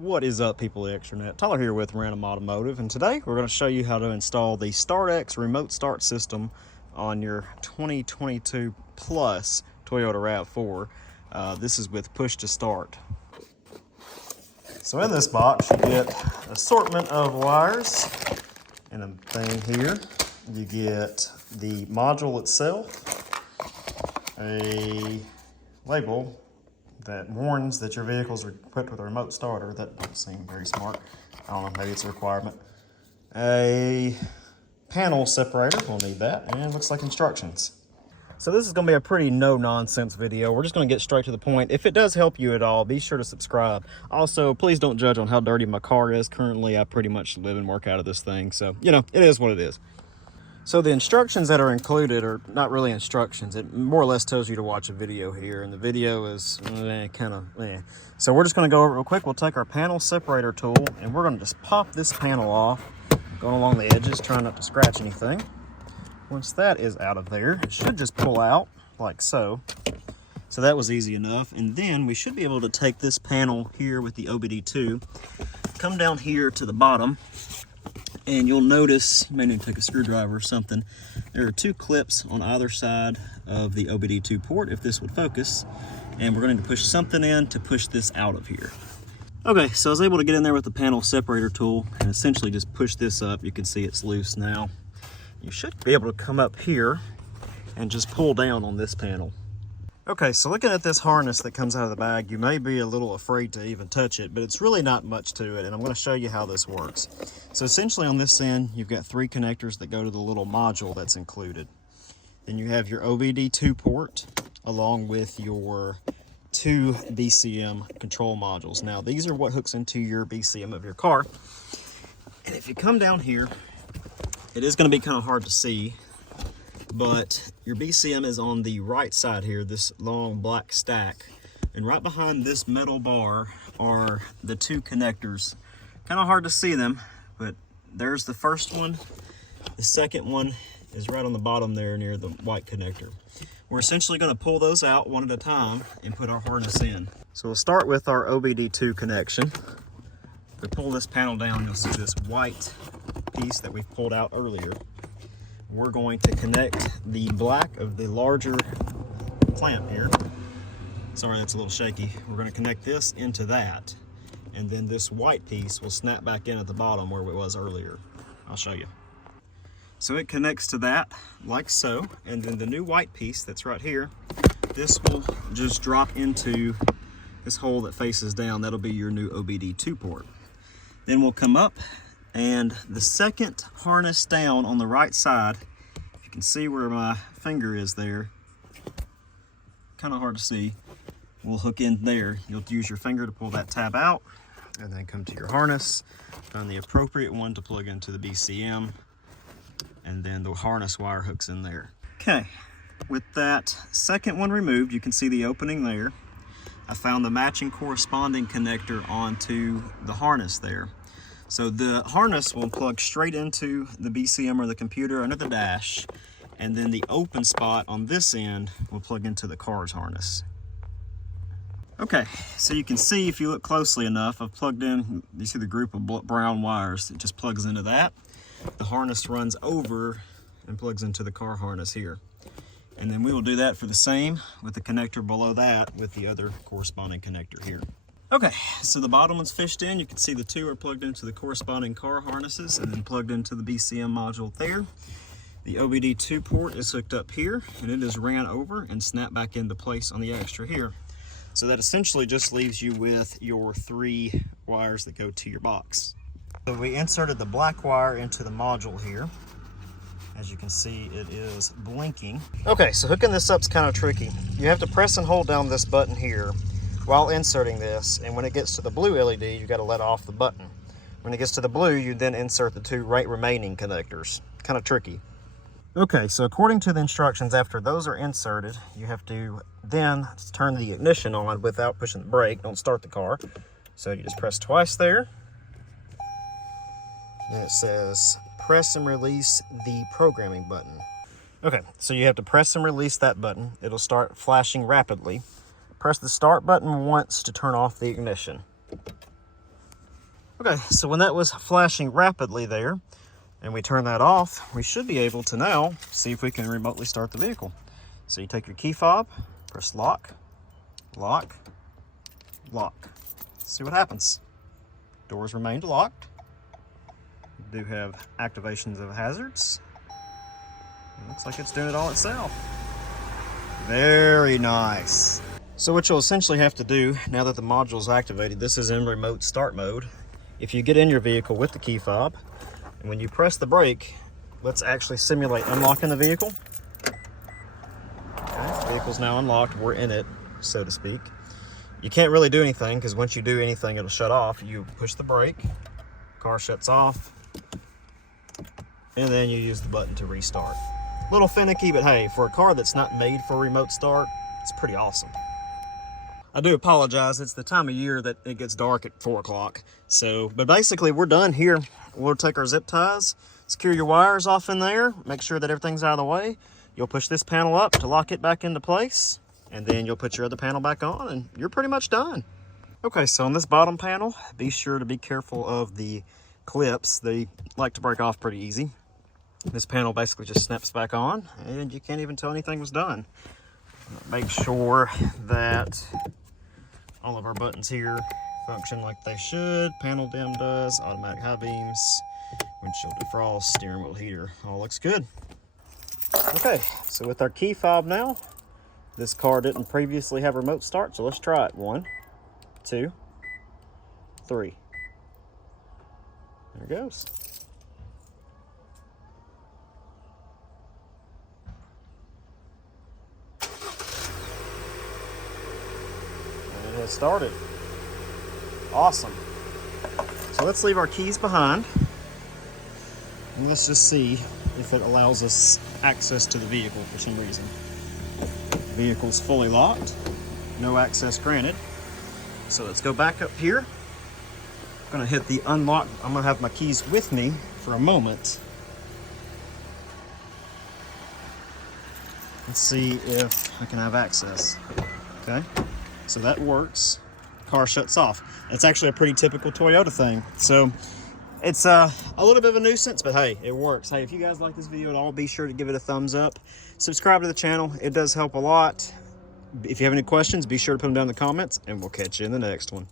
What is up, people of the Extranet? Tyler here with Random Automotive, and today we're going to show you how to install the StartX remote start system on your 2022 Plus Toyota RAV4. This is with push to start. So in this box you get an assortment of wires and a thing here. You get the module itself, a label that warns that your vehicles are equipped with a remote starter. That doesn't seem very smart. I don't know, maybe it's a requirement. A panel separator, we'll need that, and it looks like instructions. So this is going to be a pretty no-nonsense video. We're just going to get straight to the point. If it does help you at all, be sure to subscribe. Also, please don't judge on how dirty my car is. Currently, I pretty much live and work out of this thing, so, you know, it is what it is. So the instructions that are included are not really instructions. It more or less tells you to watch a video here, and the video is kind of. So we're just going to go over it real quick. We'll take our panel separator tool, and we're going to just pop this panel off, going along the edges, trying not to scratch anything. Once that is out of there, it should just pull out like so. So that was easy enough. And then we should be able to take this panel here with the OBD2, come down here to the bottom, and you'll notice, you may need to take a screwdriver or something, there are two clips on either side of the OBD2 port, if this would focus, and we're going to push something in to push this out of here. Okay, so I was able to get in there with the panel separator tool and essentially just push this up. You can see it's loose now. You should be able to come up here and just pull down on this panel. Okay, so looking at this harness that comes out of the bag, you may be a little afraid to even touch it, but it's really not much to it, and I'm going to show you how this works. So essentially on this end, you've got three connectors that go to the little module that's included. Then you have your OBD2 port, along with your two BCM control modules. Now, these are what hooks into your BCM of your car. And if you come down here, it is going to be kind of hard to see, but your BCM is on the right side here, this long black stack. And right behind this metal bar are the two connectors. Kind of hard to see them, but there's the first one. The second one is right on the bottom there near the white connector. We're essentially going to pull those out one at a time and put our harness in. So we'll start with our OBD2 connection. If we pull this panel down, you'll see this white piece that we pulled out earlier. We're going to connect the black of the larger clamp here. Sorry, that's a little shaky. We're going to connect this into that, and then this white piece will snap back in at the bottom where it was earlier. I'll show you. So it connects to that like so, and then the new white piece that's right here, this will just drop into this hole that faces down. That'll be your new OBD2 port. Then we'll come up, and the second harness down on the right side, you can see where my finger is there, kind of hard to see, we'll hook in there. You'll use your finger to pull that tab out, and then come to your harness, find the appropriate one to plug into the BCM, and then the harness wire hooks in there. Okay, with that second one removed, you can see the opening there. I found the matching corresponding connector onto the harness there. So the harness will plug straight into the BCM or the computer under the dash, and then the open spot on this end will plug into the car's harness. Okay, so you can see if you look closely enough, I've plugged in, you see the group of brown wires, it just plugs into that. The harness runs over and plugs into the car harness here. And then we will do that for the same with the connector below that with the other corresponding connector here. Okay, so the bottom one's fished in. You can see the two are plugged into the corresponding car harnesses and then plugged into the BCM module there. The OBD2 port is hooked up here, and it is ran over and snapped back into place on the extra here. So that essentially just leaves you with your three wires that go to your box. So we inserted the black wire into the module here. As you can see, it is blinking. Okay, so hooking this up is kind of tricky. You have to press and hold down this button here while inserting this, and when it gets to the blue LED, you got to let off the button. When it gets to the blue, you then insert the two remaining connectors. Kind of tricky. Okay, so according to the instructions, after those are inserted, you have to then turn the ignition on without pushing the brake. Don't start the car. So you just press twice there. Then it says press and release the programming button. Okay, so you have to press and release that button. It'll start flashing rapidly. Press the start button once to turn off the ignition. Okay, so when that was flashing rapidly there, and we turn that off, we should be able to now see if we can remotely start the vehicle. So you take your key fob, press lock, lock, lock. See what happens. Doors remained locked. We do have activations of hazards. It looks like it's doing it all itself. Very nice. So what you'll essentially have to do, now that the module is activated, this is in remote start mode. If you get in your vehicle with the key fob, and when you press the brake, let's actually simulate unlocking the vehicle. Okay, the vehicle's now unlocked, we're in it, so to speak. You can't really do anything, because once you do anything, it'll shut off. You push the brake, car shuts off, and then you use the button to restart. A little finicky, but hey, for a car that's not made for remote start, it's pretty awesome. I do apologize, it's the time of year that it gets dark at 4 o'clock. But basically we're done here. We'll take our zip ties, secure your wires off in there, make sure that everything's out of the way. You'll push this panel up to lock it back into place, and then you'll put your other panel back on, and you're pretty much done. Okay, so on this bottom panel, be sure to be careful of the clips. They like to break off pretty easy. This panel basically just snaps back on, and you can't even tell anything was done. Make sure that all of our buttons here function like they should. Panel dim does, automatic high beams, windshield defrost, steering wheel heater, all looks good. Okay, so with our key fob now, this car didn't previously have remote start, so let's try it. 1, 2, 3. There it goes. And it has started. Awesome. So let's leave our keys behind, and let's just see if it allows us access to the vehicle for some reason. Vehicle's fully locked, no access granted. So let's go back up here. I'm gonna hit the unlock. I'm gonna have my keys with me for a moment. Let's see if I can have access. Okay, so that works. Car shuts off. It's actually a pretty typical Toyota thing. So it's a little bit of a nuisance, but hey, it works. Hey, if you guys like this video at all, be sure to give it a thumbs up. Subscribe to the channel. It does help a lot. If you have any questions, be sure to put them down in the comments, and we'll catch you in the next one.